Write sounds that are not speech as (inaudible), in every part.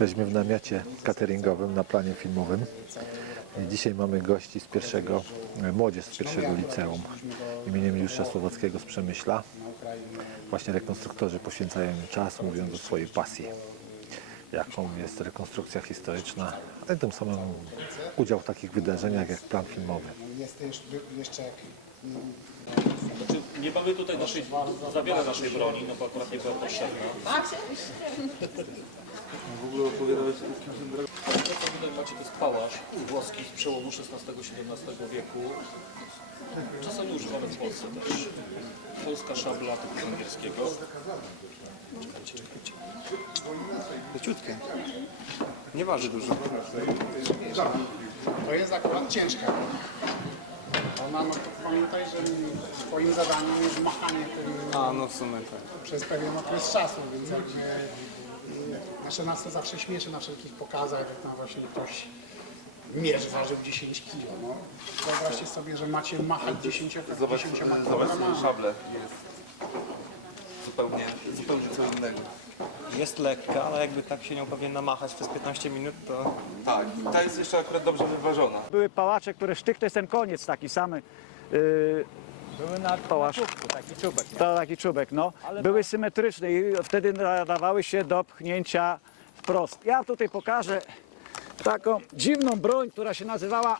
Jesteśmy w namiocie cateringowym na planie filmowym. Dzisiaj mamy gości z pierwszego, e, młodzież z pierwszego liceum imieniem Juliusza Słowackiego z Przemyśla. Właśnie rekonstruktorzy poświęcają im czas, mówiąc o swojej pasji, jaką jest rekonstrukcja historyczna, ale tym samym udział w takich wydarzeniach jak plan filmowy. Jest jeszcze, Znaczy, nie mamy tutaj naszej, za wiele naszej broni, no bo akurat nie była potrzebna. W ogóle opowiadałeś To co tutaj macie to jest pałasz włoski z przełomu XVI-XVII wieku. Czasami używany w Polsce też. Polska szabla typu angielskiego. leciutkie. Nie waży dużo. to jest akurat ciężka. Ona, no to pamiętaj, że twoim zadaniem jest machanie tym A, no w sumie tak. przez pewien okres czasu, więc jakby znaczy nas to zawsze śmieszy na wszelkich pokazach, jak tam właśnie ktoś mierz ważył 10 kg. No. Wyobraźcie sobie, że macie machać 10, 10 Zobacz, kg. zobacz sobie szablę. Jest zupełnie, zupełnie co innego. Jest lekka, ale jakby tak się nią pewnie namachać przez 15 minut, to Tak, i ta jest jeszcze akurat dobrze wyważona. Były pałacze, które sztyk to jest ten koniec taki samy. Yy, były na Pałasz. czubku, taki czubek. to taki czubek, no. Były symetryczne i wtedy nadawały się do pchnięcia wprost. Ja tutaj pokażę taką dziwną broń, która się nazywała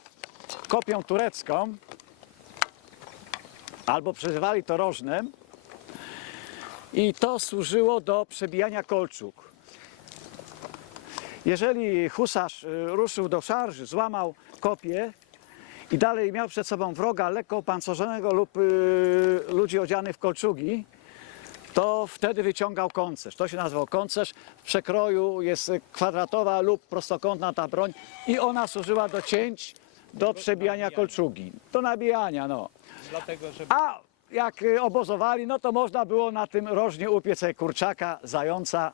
kopią turecką. Albo przezywali to rożnem. I to służyło do przebijania kolczuk. Jeżeli husarz y, ruszył do szarży, złamał kopię i dalej miał przed sobą wroga lekko opancerzonego lub y, ludzi odzianych w kolczugi, to wtedy wyciągał koncerz. To się nazywał koncerz. W przekroju jest kwadratowa lub prostokątna ta broń i ona służyła do cięć, do przebijania kolczugi, do nabijania, no. Dlatego, że A jak y, obozowali, no to można było na tym rożnie upiec kurczaka, zająca,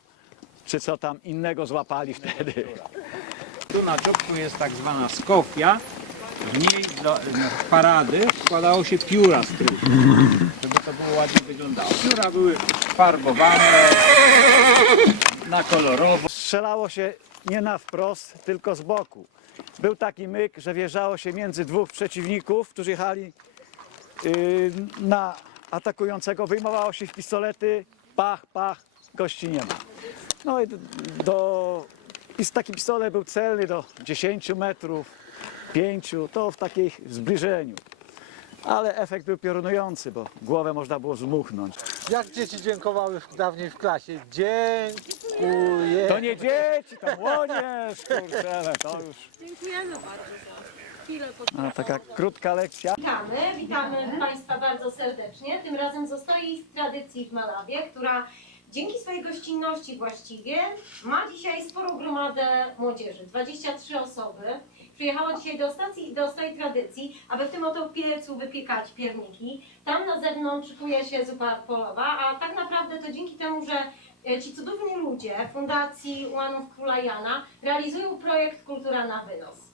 czy co tam innego złapali wtedy. Tu na czubku jest tak zwana skofia. W niej do na parady wkładało się pióra z tyłu, żeby to było ładnie wyglądało. Pióra były farbowane na kolorowo. Strzelało się nie na wprost, tylko z boku. Był taki myk, że wjeżdżało się między dwóch przeciwników, którzy jechali na atakującego, wyjmowało się pistolety, pach, pach, gości nie ma. No i do, i taki pistolet był celny do 10 metrów, 5, to w takim zbliżeniu. Ale efekt był piorunujący, bo głowę można było zmuchnąć. Jak dzieci dziękowały w, dawniej w klasie? Dziękuję. To nie dzieci, to młodzież, kurczę, to już... Dziękujemy bardzo za chwilę taka krótka lekcja. Witamy, witamy Państwa bardzo serdecznie. Tym razem zostaje z tradycji w Malawie, która dzięki swojej gościnności właściwie ma dzisiaj sporą gromadę młodzieży. 23 osoby. Przyjechała dzisiaj do stacji, do swojej tradycji, aby w tym oto piecu wypiekać pierniki. Tam na zewnątrz szykuje się zupa polowa, a tak naprawdę to dzięki temu, że e, ci cudowni ludzie Fundacji Ułanów Króla Jana realizują projekt Kultura na wynos.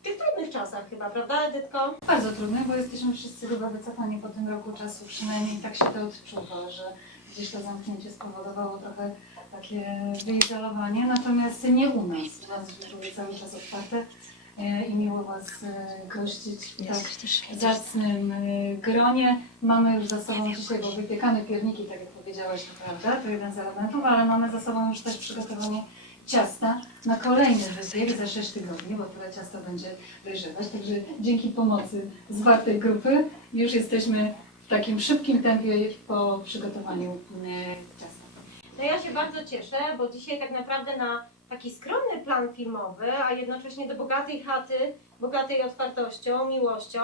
W tych trudnych czasach chyba, prawda Edytko? Bardzo trudne, bo jesteśmy wszyscy chyba wycofani po tym roku czasu, przynajmniej tak się to odczuwa, że gdzieś to zamknięcie spowodowało trochę takie wyizolowanie, natomiast nie u nas. U nas były cały czas otwarte e, i miło Was e, gościć w tak zacnym e, gronie. Mamy już za sobą dzisiaj, bo wypiekane pierniki, tak jak powiedziałaś, to prawda, to jeden z elementów, ale mamy za sobą już też przygotowanie ciasta na kolejny wybieg za 6 tygodni, bo tyle ciasto będzie dojrzewać. Także dzięki pomocy zwartej grupy już jesteśmy w takim szybkim tempie po przygotowaniu e, ciasta. No ja się bardzo cieszę, bo dzisiaj tak naprawdę na taki skromny plan filmowy, a jednocześnie do bogatej chaty, bogatej otwartością, miłością,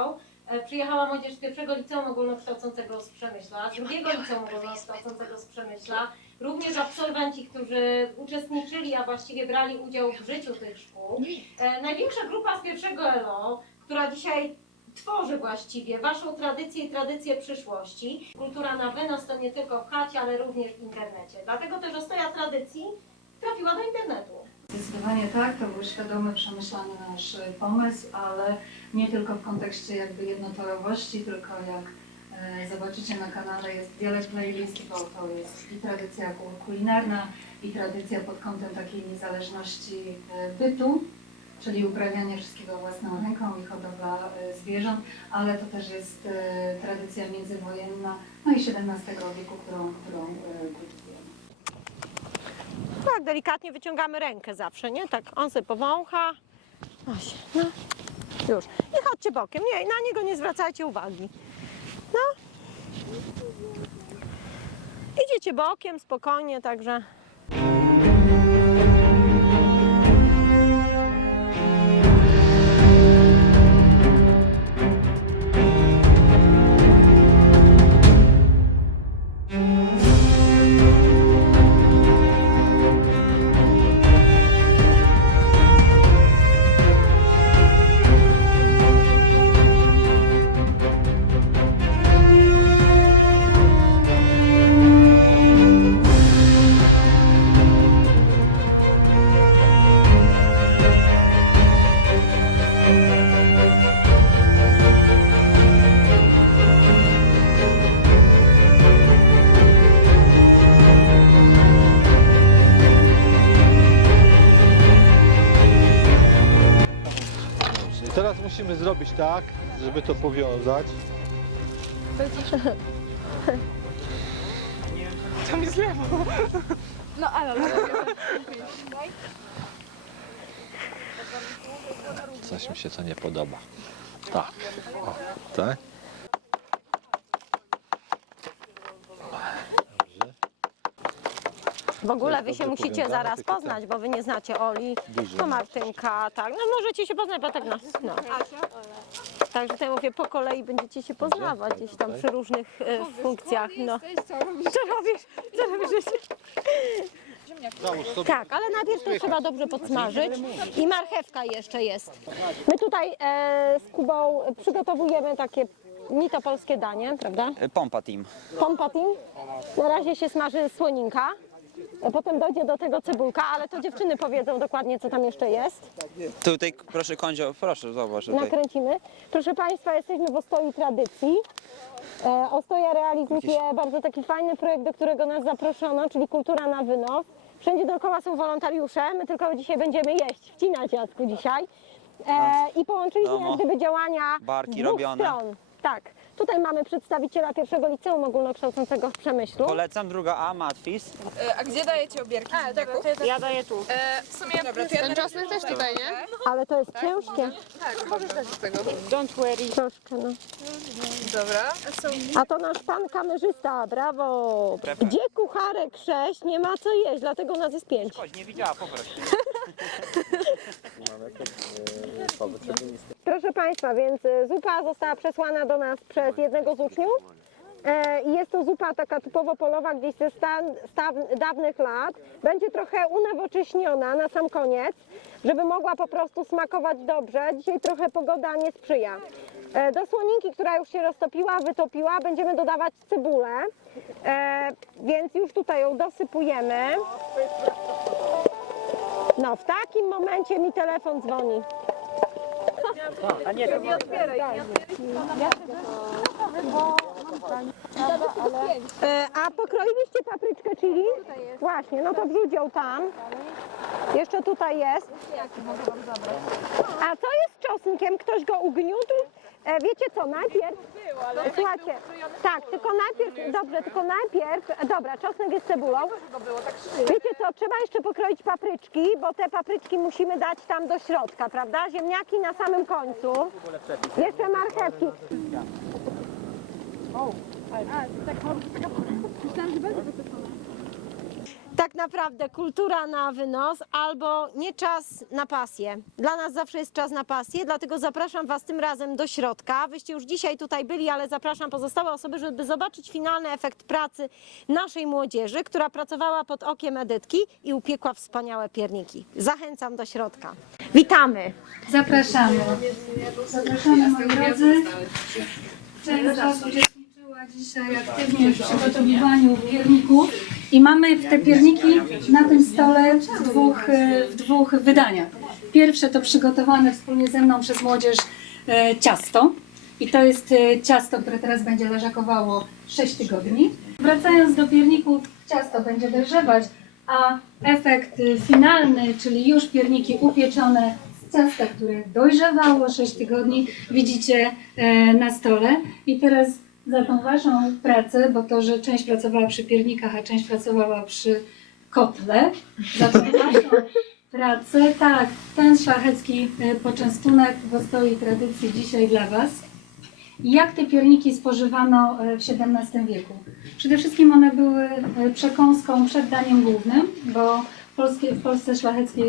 przyjechała młodzież z pierwszego liceum ogólnokształcącego z Przemyśla, z drugiego liceum ogólnokształcącego z Przemyśla, również absolwenci, którzy uczestniczyli, a właściwie brali udział w życiu tych szkół. E, największa grupa z pierwszego ELO, która dzisiaj tworzy właściwie waszą tradycję i tradycję przyszłości. Kultura na wynos to nie tylko w chacie, ale również w internecie. Dlatego też ostoja tradycji trafiła do internetu. Zdecydowanie tak, to był świadomy, przemyślany nasz pomysł, ale nie tylko w kontekście jakby jednotorowości, tylko jak E, Zobaczycie na kanale jest wiele playlist, bo to jest i tradycja ku- kulinarna, i tradycja pod kątem takiej niezależności e, bytu, czyli uprawianie wszystkiego własną ręką i hodowla e, zwierząt, ale to też jest tradycja międzywojenna, no i XVII wieku, którą, którą. Tak, delikatnie wyciągamy rękę zawsze, nie? Tak, on sobie powącha. No. Już. I chodźcie bokiem. Nie, na niego nie zwracajcie uwagi. No. Idziecie bokiem, spokojnie, także... tak, żeby to powiązać. Coś mi się to nie podoba. Tak. O, tak. Dobrze. W ogóle wy się musicie zaraz tylko poznać, bo wy nie znacie Oli, to Martynka, tak. No możecie się poznać, bo tak nas, no. Także tutaj mówię, po kolei będziecie się poznawać gdzieś tam przy różnych e, funkcjach, no. Co robisz? Co robisz? Załóż sobie. Tak, ale najpierw to trzeba dobrze podsmażyć i marchewka jeszcze jest. My tutaj e, z Kubą przygotowujemy takie mito polskie danie, prawda? Pompa team. Pompa team. Na razie się smaży słoninka. Potem dojdzie do tego cebulka, ale to dziewczyny powiedzą dokładnie, co tam jeszcze jest. Tutaj proszę kądzio, proszę zobacz tutaj. Nakręcimy. Proszę Państwa, jesteśmy w Ostoi Tradycji. E, Ostoja realizuje bardzo taki fajny projekt, do którego nas zaproszono, czyli Kultura na wynos. Wszędzie dookoła są wolontariusze, my tylko dzisiaj będziemy jeść, wcinać Jacku dzisiaj. E, I połączyliśmy Domo. jak gdyby działania Barki dwóch robione. stron. Tak. Tutaj mamy przedstawiciela pierwszego liceum ogólnokształcącego w Przemyślu. Polecam, druga A, Matwis. A gdzie dajecie obierki ziemniaków? Ja daję tu. E, w sumie Dobra, to ten czosnek też tutaj, nie? Ale to jest ciężkie. Tak, możesz dać z tego. Don't worry. Troszkę, no. Dobra. A to nasz pan kamerzysta, brawo! Gdzie kucharek sześć, nie ma co jeść, dlatego nas jest pięć. Chodź, nie widziała, poproś. (laughs) Proszę Państwa, więc y, zupa została przesłana do nas przez jednego z uczniów. E, jest to zupa taka typowo polowa, gdzieś ze stan, staw, dawnych lat. Będzie trochę unowocześniona na sam koniec, żeby mogła po prostu smakować dobrze. Dzisiaj trochę pogoda nie sprzyja. E, do słoninki, która już się roztopiła, wytopiła, będziemy dodawać cebulę. E, więc już tutaj ją dosypujemy. No, w takim momencie mi telefon dzwoni. E, A pokroiliście papryczkę chili? Właśnie, no to wrzuć ją tam. Jeszcze tutaj jest. A co jest z czosnkiem? Ktoś go ugniótł? E, wiecie co, najpierw... Słuchajcie, tak, tylko najpierw, dobrze, tylko najpierw, dobra, czosnek jest cebulą. Wiecie co, trzeba jeszcze pokroić papryczki, bo te papryczki musimy dać tam do środka, prawda? Ziemniaki na samym końcu. Jeszcze marchewki. Tak naprawdę kultura na wynos albo nie czas na pasję. Dla nas zawsze jest czas na pasję, dlatego zapraszam Was tym razem do środka. Wyście już dzisiaj tutaj byli, ale zapraszam pozostałe osoby, żeby zobaczyć finalny efekt pracy naszej młodzieży, która pracowała pod okiem Edytki i upiekła wspaniałe pierniki. Zachęcam do środka. Witamy! Zapraszamy. Zapraszamy moi drodzy. Część z Was uczestniczyła dzisiaj aktywnie w przygotowywaniu pierników i mamy te pierniki na tym stole w dwóch, e, w dwóch wydaniach. Pierwsze to przygotowane wspólnie ze mną przez młodzież e, ciasto. I to jest e, ciasto, które teraz będzie leżakowało 6 tygodni. Wracając do pierniku, ciasto będzie dojrzewać, a efekt finalny, czyli już pierniki upieczone z ciasta, które dojrzewało 6 tygodni, widzicie na stole. I teraz za tą Waszą pracę, bo to, że część pracowała przy piernikach, a część pracowała przy kotle, za tą Waszą pracę, tak, ten szlachecki y, poczęstunek w tradycji dzisiaj dla Was. Jak te pierniki spożywano y, w XVII wieku? Przede wszystkim one były y, przekąską przed daniem głównym, bo w Polsce szlacheckiej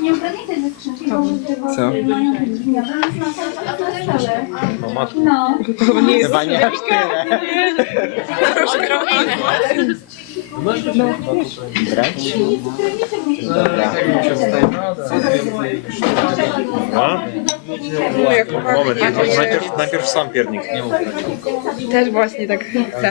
Nie ukradnij tej ze skrzynki, bo tego Co? mają te drzwi. Ja bym na stole. No, no. To nie jest Chyba nie aż tyle. Brać? Dobra. A? Moment, najpierw, najpierw sam piernik. Nie Też właśnie tak chcę.